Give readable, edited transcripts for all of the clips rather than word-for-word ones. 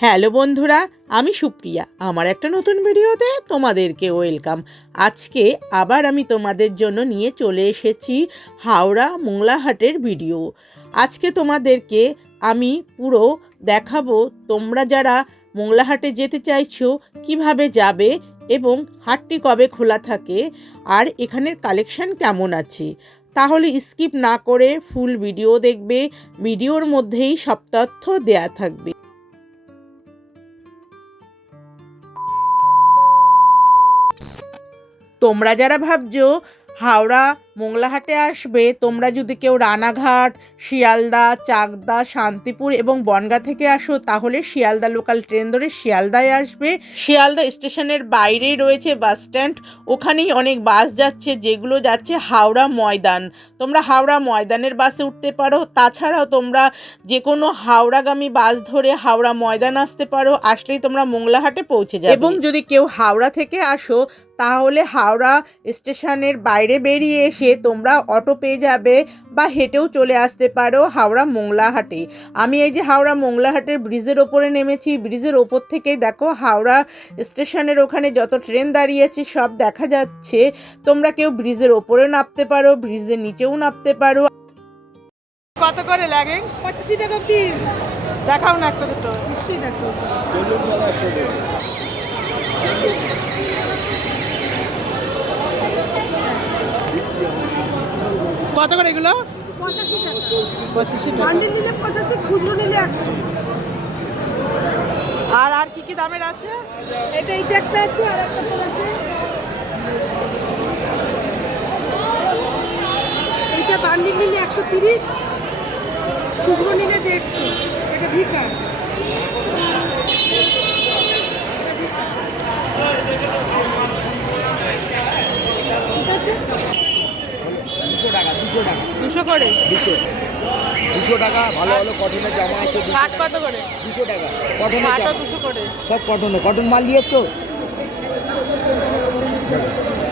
Hello বন্ধুরা, আমি সুপ্রিয়া। আমার একটা নতুন ভিডিওতে তোমাদেরকে ওয়েলকাম। আজকে আবার আমি তোমাদের জন্য নিয়ে চলে এসেছি হাওড়া মোংলাহাটের ভিডিও। আজকে তোমাদেরকে আমি পুরো দেখাবো তোমরা যারা মোংলাহাটে যেতে চাইছো কিভাবে যাবে এবং হাটটি কবে খোলা থাকে আর এখানের কালেকশন কেমন আছে। তাহলে স্কিপ না করে ফুল ভিডিও দেখবে, ভিডিওর মধ্যেই সব তথ্য দেয়া থাকবে। তোমরা যারা ভাবছো হাওড়া মোংলাহাটে আসবে, তোমরা যদি কেউ রানাঘাট, শিয়ালদা, চাকদা, শান্তিপুর এবং বনগাঁ থেকে আসো তাহলে শিয়ালদা লোকাল ট্রেন ধরে শিয়ালদায় আসবে। শিয়ালদা স্টেশনের বাইরেই রয়েছে বাস স্ট্যান্ড, ওখানেই অনেক বাস যাচ্ছে যেগুলো যাচ্ছে হাওড়া ময়দান। তোমরা হাওড়া ময়দানের বাসে উঠতে পারো, তাছাড়াও তোমরা যে কোনো হাওড়াগামী বাস ধরে হাওড়া ময়দান আসতে পারো, আসলেই তোমরা মোংলাহাটে পৌঁছে যাবে। এবং যদি কেউ হাওড়া থেকে আসো তাহলে হাওড়া স্টেশনের বাইরে বেরিয়ে এসে তোমরা অটো পেয়ে যাবে বা হেঁটেও চলে আসতে পারো হাওড়া মোংলাহাটে। আমি এই যে হাওড়া মোংলাহাটের ব্রিজের ওপরে নেমেছি, ব্রিজের ওপর থেকেই দেখো হাওড়া স্টেশনের ওখানে যত ট্রেন দাঁড়িয়েছে সব দেখা যাচ্ছে। তোমরা কেউ ব্রিজের ওপরে নামতে পারো, ব্রিজের নিচেও নামতে পারো। কত করে লেগিংস? 85 টাকা পিস। দেখাও না একটা দুটো। নিশ্চয়ই দেখো। কত করে এগুলো? 85 টাকা। 85 টাকা। বান্ডিল নিলে 85, খুচরো নিলে 100। আর কি কি দামের আছে? এইটা একটা আছে আর একটা তো আছে। এইটা বান্ডিল নিলে 130, খুচরো নিলে 150। এটা ভিকা। ঠিক আছে। 200 টাকা 200 করে? 200 টাকা। ভালো ভালো কটনের জামা আছে। শার্ট কত করে? 200 টাকা কটনের শার্টও জামা 200 করে। সব কটন মাল নিয়েছো?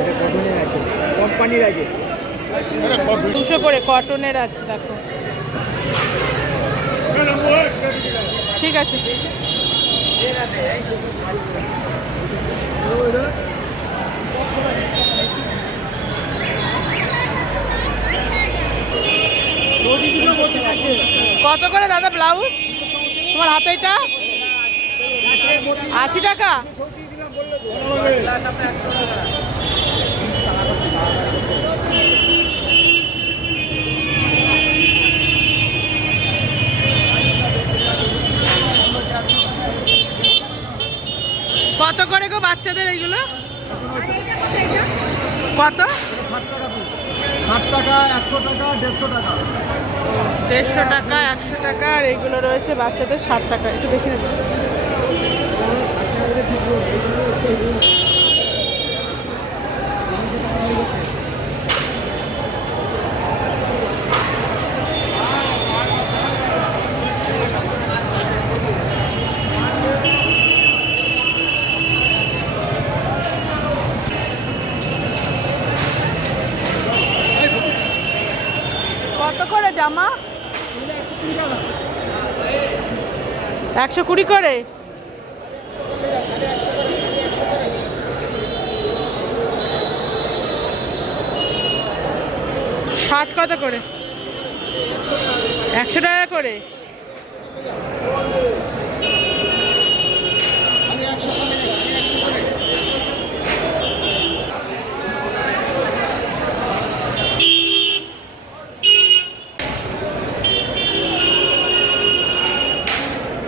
এটা কটনের আছে, কোম্পানির আছে। 200 করে কটনের আছে দেখো। ঠিক আছে। কত করে দাদা ব্লাউজ তোমার হাতে? এটা 80 টাকা। কত করে গো বাচ্চাদের এইগুলো? কত? 60 টাকা 100 টাকা 150 টাকা। 150 টাকা 100 টাকা। আর এইগুলো রয়েছে বাচ্চাদের 60 টাকা। একটু দেখে নেব। কত করে জামা? 120 করে। শার্ট কত করে? 100 টাকা করে।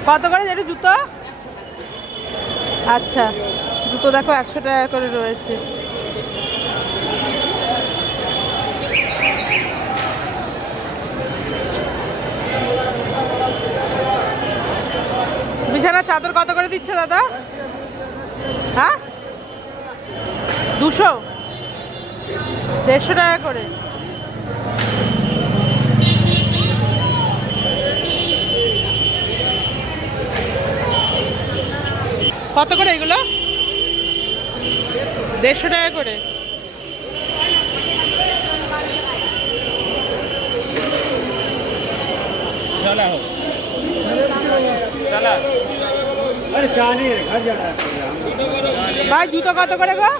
কত করে যেটা জুতো? আচ্ছা, জুতো দেখো 100 টাকা করে রয়েছে। বিছানার চাদর কত করে দিচ্ছে দাদা? হ্যাঁ 200, 150 টাকা করে। কত করে এগুলো? 150 টাকা করে। चला हो चला ভাই জুতো কত করে গো?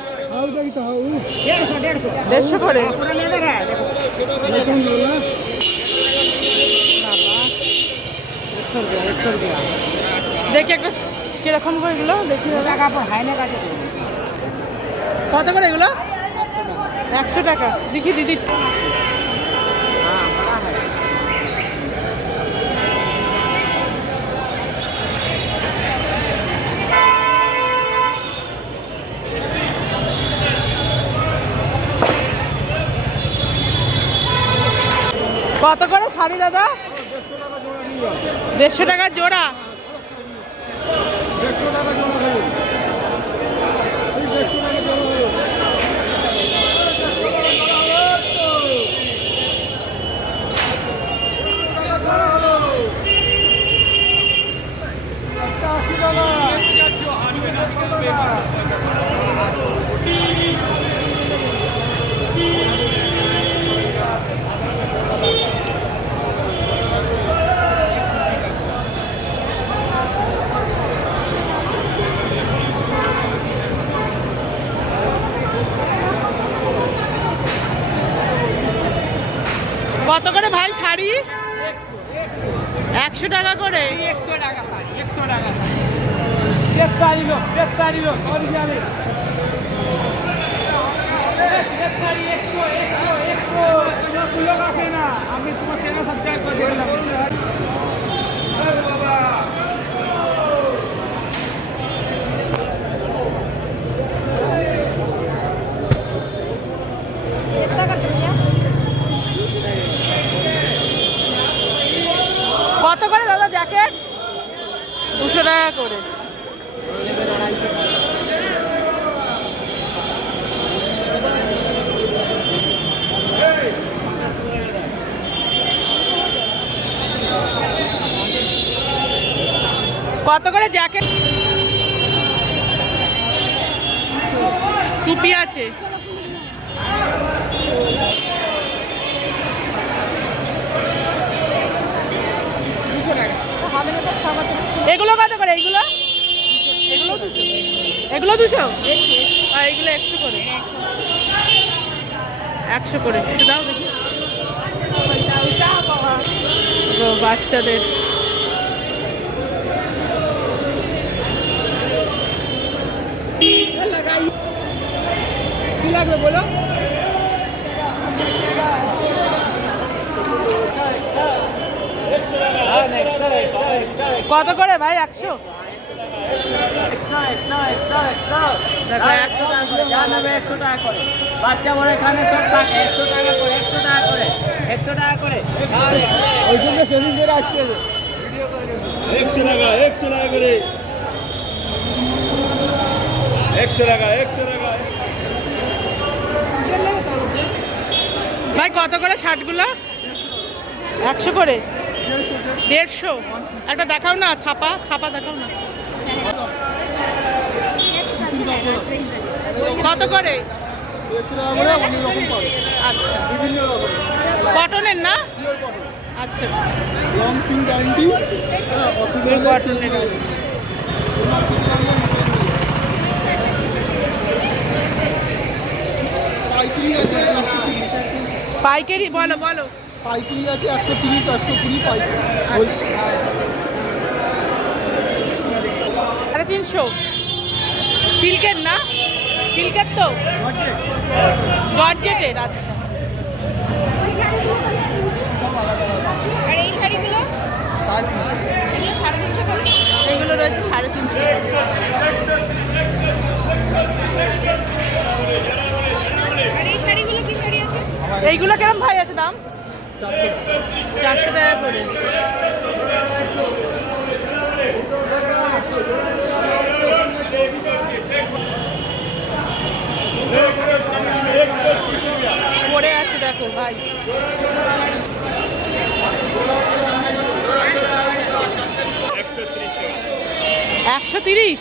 150 করে। দেখি একটা কিরকম করে এগুলো দেখি কত করে এগুলো? 100 টাকা। দেখি দিদি কত করে শাড়ি দাদা? 150 টাকা জোড়া। কত করে ভাই শাড়ি? 100 টাকা করে। কত করে দাদা জ্যাকেট? 200 টাকা করে। কত করে জ্যাকেট? টুপি আছে। এগুলো কত করে? এগুলো এগুলো 200। এগুলো 200 আর এগুলো 100 করে। 100 করে একটু দাও দেখি। ও বাচ্চাদের কি লাগবে বলো? কত করে ভাই? 100। বাচ্চা বড় এখানে সব থাকে 100 টাকা করে 100 টাকা করে 100 টাকা করে ওই জন্য সেদিন করে আসছে 100 টাকা 100 টাকা করে 100 টাকা 100 টাকা। ভাই কত করে শার্টগুলো? 100 করে। 150। একটা দেখাও না, ছাপা ছাপা দেখাও না। কত করে? 100 টাকা করে অনেক রকম পাবে। আচ্ছা বিভিন্ন রকম কটনের না? আচ্ছা আচ্ছা লং পিন গ্যারান্টি। কটনের আছে। পাইকারি আছে পাইকারি বলো বলো। পাইকারি আছে 130 120 পাইকারি। 350। সিল্কের না? সিল্কের তো? জর্জেটের। আচ্ছা আর এই শাড়িগুলো এগুলো 350 করে। এইগুলো রয়েছে 350। আর এই শাড়িগুলো কি শাড়ি আছে? এইগুলো কেমন ভাই আছে দাম? 400 টাকা করে। পড়ে আছে দেখো ভাই। 130।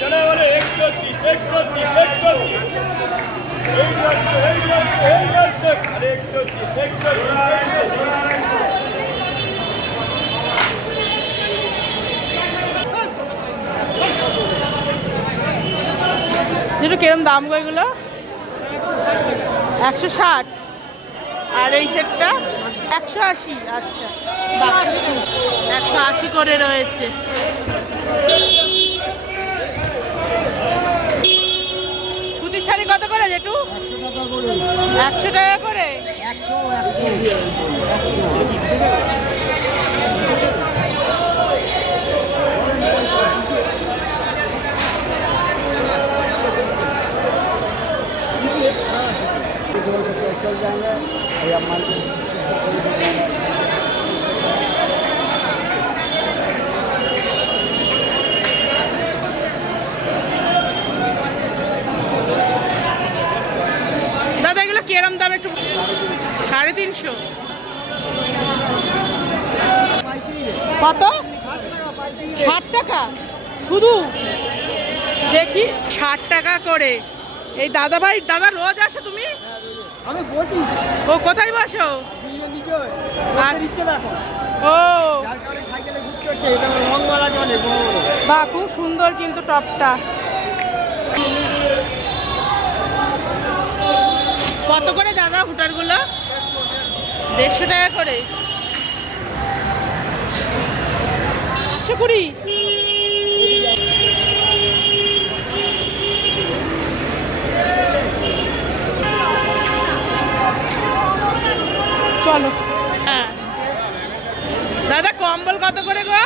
चला वाले 130 130 যেটা কিরম দাম গো এগুলো? 160। আর এই সেটটা 180। আচ্ছা, বাহ, 180 করে রয়েছে। সুতির শাড়ি কত করে জেঠু? 100 টাকা করে। चल जाएंगे या मार्केट দাদা এগুলো কিরম দাম একটু? 350। কত? 60 টাকা শুধু? দেখি 60 টাকা করে। এই দাদা ভাই, দাদা রোজ আসো তুমি? আমি বসি ও কোথায় বসো? ভিডিও নিচে আর দিচ্ছে না এখন ও যার কারণে সাইকেলে ঘুরতে হচ্ছে এটা রংওয়ালা জলে বড় বড় বাহ, খুব সুন্দর কিন্তু টপটা। কত করে দাদা হুটারগুলো? 150 টাকা করে। 120। চলো। হ্যাঁ দাদা, কম্বল কত করে গো?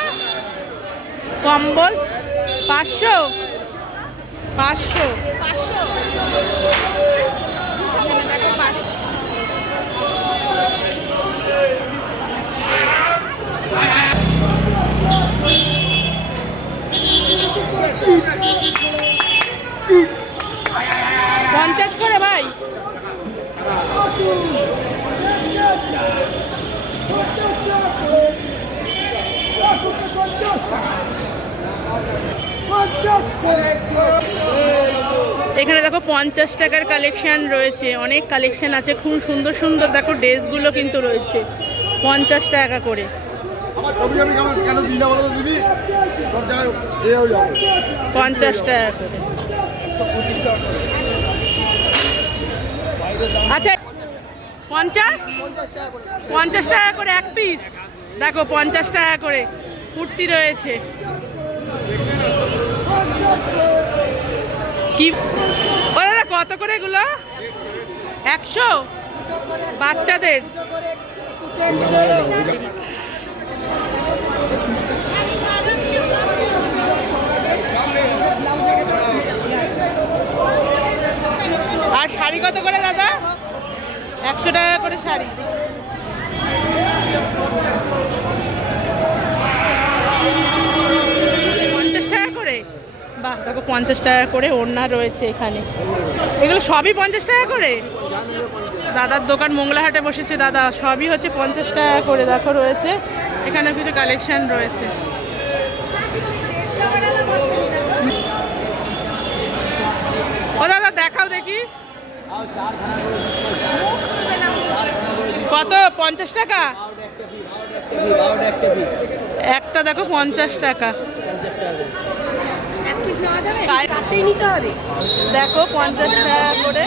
কম্বল 500। 500। 500। দেখো 500। পঞ্চাশ করে ভাই। এখানে দেখো 50 টাকার কালেকশন রয়েছে, অনেক কালেকশন আছে, খুব সুন্দর সুন্দর দেখো ড্রেসগুলো কিন্তু রয়েছে 50 টাকা করে। আমার ছবি আমি কেন দিই না বলো তো দিদি সব জায়গায় এ হয়ে যাবে 50 টাকা করে। আচ্ছা 50 টাকা করে এক পিস। দেখো 50 টাকা করে কুর্তি রয়েছে। কি ও দাদা, কত করে এগুলো? 100 বাচ্চাদের। আর শাড়ি কত করে দাদা? 100 টাকা করে শাড়ি। বাহ, দেখো 50 টাকা করে ওড়না রয়েছে এখানে। এগুলো সবই 50 টাকা করে। দাদার দোকান মোংলাহাটে বসেছে দাদা, সবই হচ্ছে 50 টাকা করে। দেখো রয়েছে এখানে কিছু কালেকশন রয়েছে। ও দাদা দেখাও দেখি কত? 50 টাকা একটা। দেখো 50 টাকা। এক পিস নেওয়া যাবে? কাটতেই নিতে হবে। দেখো 50 টাকা করে।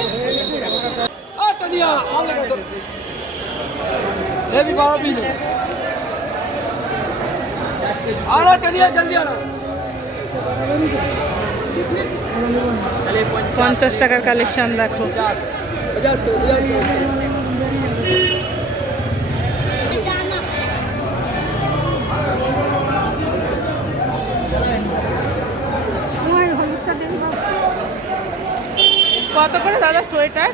जल्दी आना 50 টাকার কালেকশন দেখো। কত করে দাদা সোয়েটার?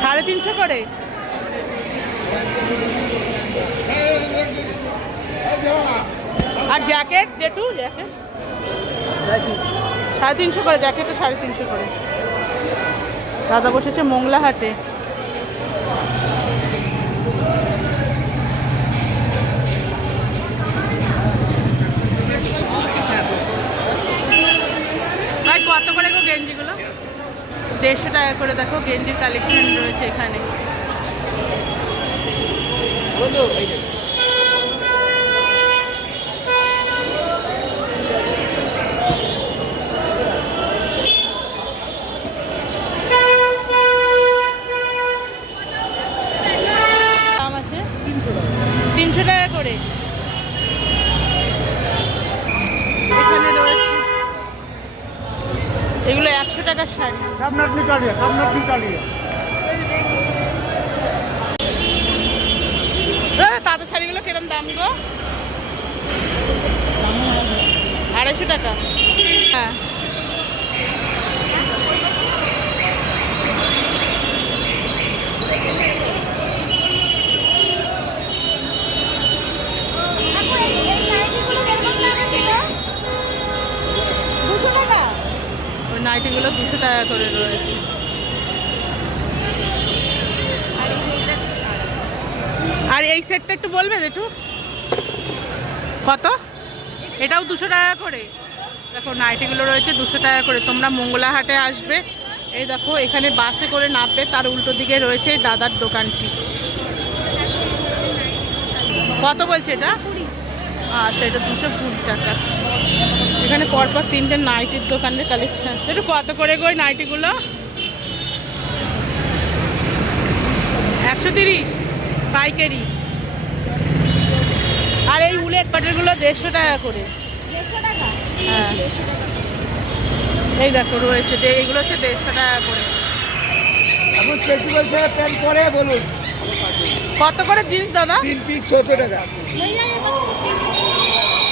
350 করে। আর জ্যাকেট জেঠু, জ্যাকেট 350 করে। জ্যাকেটও 350 করে। দাদা বসেছে মোংলাহাটে। কত করে গো গেঞ্জিগুলো? 150 টাকা করে। দেখো গেঞ্জির কালেকশন রয়েছে এখানে। দাম আছে 300 টাকা করে। এখানে রয়েছে এগুলো 100 টাকার শাড়ি। আপনার নিকালিয়ে দাদা তাঁতের শাড়িগুলো কিরম দাম গো? 250 টাকা। হ্যাঁ ওই নাইটিগুলো 200 টাকা করে রয়েছে। আর এই সেটটা একটু বলবে একটু কত? এটাও 200 টাকা করে। দেখো নাইটিগুলো রয়েছে 200 টাকা করে। তোমরা মঙ্গলাহাটে আসবে, এই দেখো এখানে বাসে করে নামবে, তার উল্টো দিকে রয়েছে এই দাদার দোকানটি। কত বলছে এটা? আচ্ছা এটা 220 টাকা। এখানে পরপর 3টে নাইটির দোকানের কালেকশন। একটু কত করে গো নাইটিগুলো? 130 পাইকারি। আর এই উলের পাটেরগুলো 150 টাকা করে। হ্যাঁ এই দেখো রয়েছে, এইগুলো হচ্ছে 150 টাকা করে। এখন চেষ্টা বলছে প্যান্ট পরে বলুন কত করে জিন্স দাদা? 3 পিস 600 টাকা।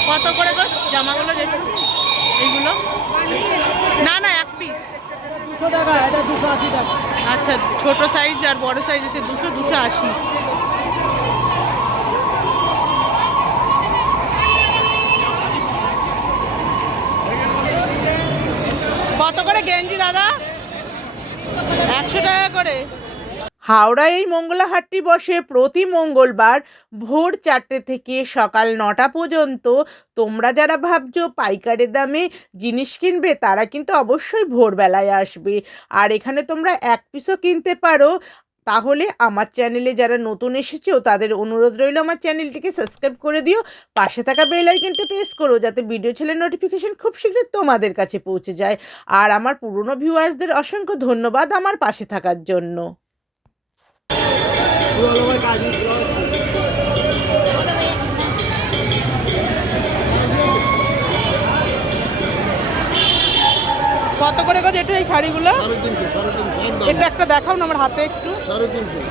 কত করে গো জামাগুলো যেটা? এইগুলো না না 1 পিস 200 টাকা, এটা 280 টাকা। আচ্ছা ছোট সাইজ আর বড় সাইজ আছে 200 280। কত করে গেঞ্জি দাদা? 100 টাকা করে। হাওড়ায় এই মঙ্গলা হাটটি বসে প্রতি মঙ্গলবার ভোর 4টে থেকে সকাল 9টা পর্যন্ত। তোমরা যারা ভাবছো পাইকারি দামে জিনিস কিনবে তারা কিন্তু অবশ্যই ভোরবেলায় আসবে। আর এখানে তোমরা 1 পিসও কিনতে পারো। তাহলে আমার চ্যানেলে যারা নতুন এসেছো তাদের অনুরোধ রইল আমার চ্যানেলটিকে সাবস্ক্রাইব করে দিও, পাশে থাকা বেল আইকনটি প্রেস করো যাতে ভিডিও ছেড়ে নোটিফিকেশন খুব শীঘ্রই তোমাদের কাছে পৌঁছে যায়। আর আমার পুরনো ভিউয়ার্সদের অসংখ্য ধন্যবাদ আমার পাশে থাকার জন্য। কত করে গো যেটা এই শাড়িগুলো? 350 এটা একটা দেখাও না আমার হাতে একটু। 350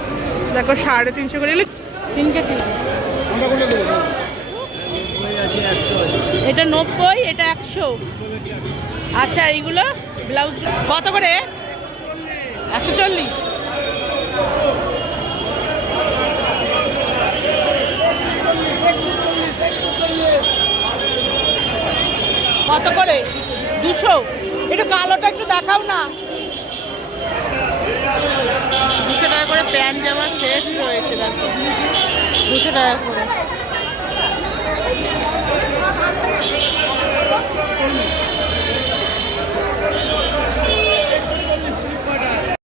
দেখো 350 করে এলে 3 কেজি। আমরা কোনটা দেবো? এটা 90, এটা 100। আচ্ছা এইগুলো ব্লাউজ কত করে? 140। কত করে? 200। একটু কালোটা একটু দেখাও না। 200 টাকা করে প্যান্ট জামা সেট রয়েছে দেখো, 200 টাকা করে।